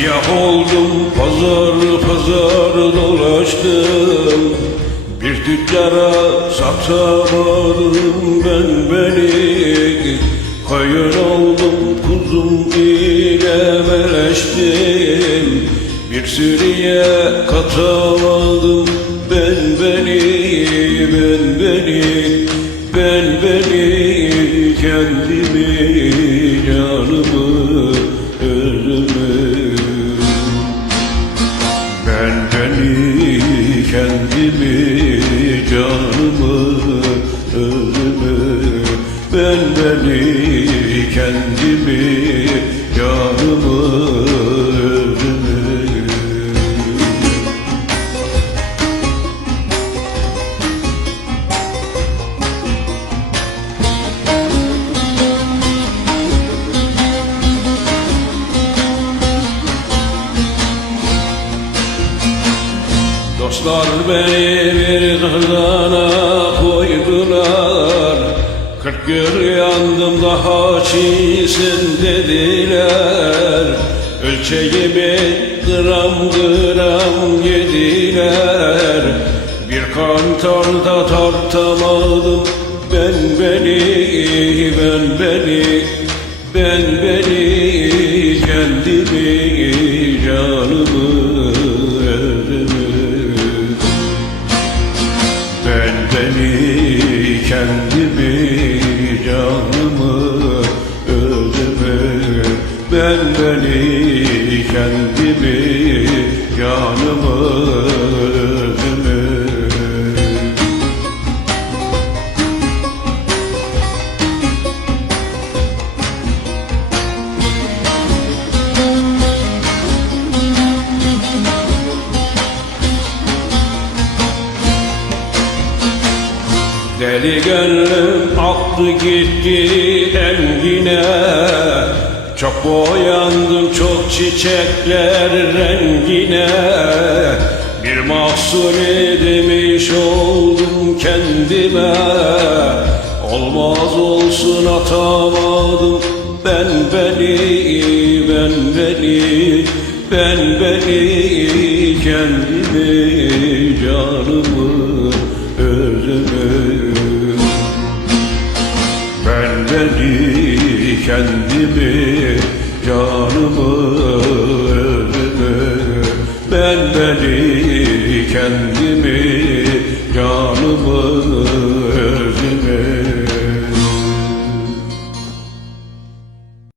Siyah oldum pazar pazar dolaştım. Bir tüccara satamadım ben beni. Koyun oldum kuzum ile meleştim Bir sürüye katamadım ben beni Ben beni ben beni kendimi beni kendimi canımı özümü Ben beni kendimi canımı Dostlar beni bir kazana koydular. Kırk yıl yandım daha çiğsin dediler. Ölçeğimi gram gram yediler. Bir kantarda tartamadım ben beni ben beni ben beni. Kendimi canımı beni kendimi canımı özümü Ben beni kendimi Deli gönlüm aktı gitti engine Çok boyandım çok çiçekler rengine. Bir mahzun edemiş oldum kendime. Olmaz olsun atamadım. Ben beni ben beni ben beni. Kendimi canımı kendimi canımı özümü ben beni kendimi canımı